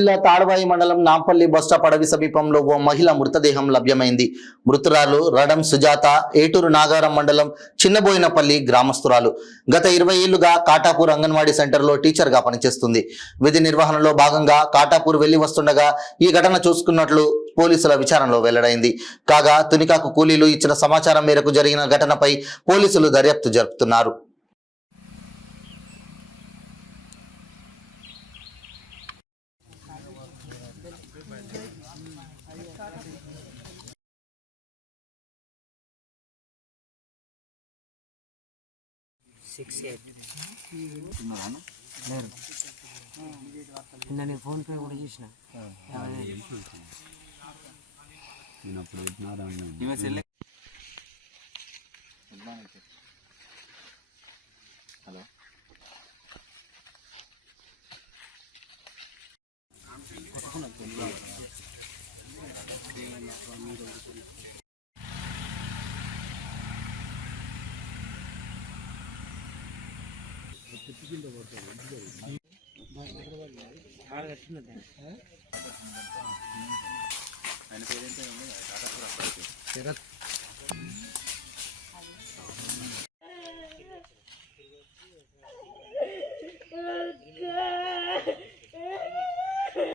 జిల్లా తాడవాయి మండలం నాంపల్లి బస్టాప్ అడవి సమీపంలో ఓ మహిళ మృతదేహం లభ్యమైంది. మృతురాలు రడం సుజాత ఏటూరు నాగారం మండలం చిన్నబోయినపల్లి గ్రామస్తురాలు. గత 20 ఏళ్లుగా కాటాపూర్ అంగన్వాడీ సెంటర్లో టీచర్గా పనిచేస్తుంది. విధి నిర్వహణలో భాగంగా కాటాపూర్ వెళ్లి వస్తుండగా ఈ ఘటన చూసుకున్నట్లు పోలీసుల విచారణలో వెల్లడైంది. కాగా తునికాకు కూలీలు ఇచ్చిన సమాచారం మేరకు జరిగిన ఘటనపై పోలీసులు దర్యాప్తు జరుపుతున్నారు. నేను ఫోన్ పే కూడా చేసిన హలో ఆయన పేరేంటే